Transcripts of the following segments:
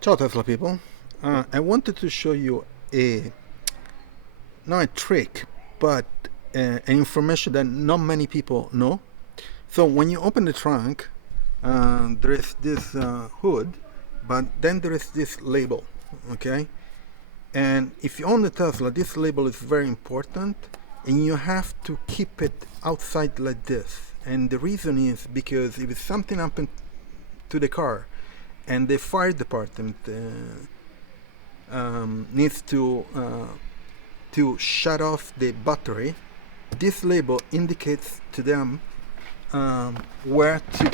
Ciao Tesla people. I wanted to show you a not a trick, but an information that not many people know. So when you open the trunk, there is this hood, but then there is this label, okay? And if you own the Tesla, this label is very important, and you have to keep it outside like this. And the reason is because if something happened to the car, and the fire department needs to shut off the battery, this label indicates to them where to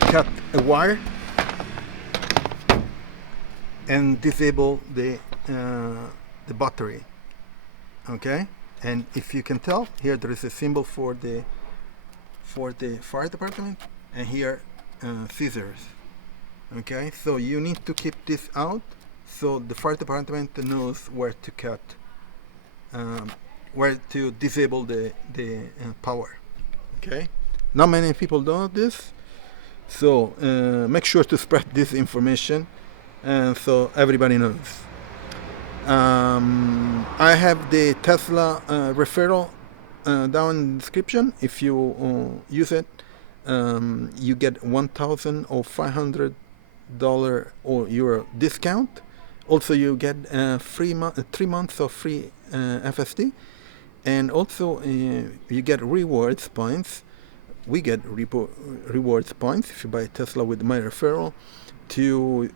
cut a wire and disable the battery. Okay, and if you can tell, here there is a symbol for the fire department, and here scissors. Okay, so you need to keep this out so the fire department knows where to cut, where to disable the power. Okay, not many people know this, so make sure to spread this information, so everybody knows. I have the Tesla referral down in the description. If you use it, you get $1,000 or $500 or euro discount. Also, you get 3 months of free FSD, and also you get rewards points. We get rewards points if you buy Tesla with my referral to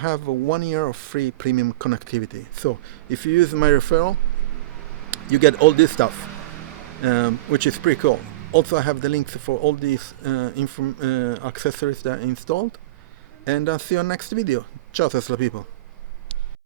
have 1 year of free premium connectivity. So if you use my referral, you get all this stuff, which is pretty cool. Also, I have the links for all these accessories that I installed, and I'll see you on next video. Ciao Tesla people.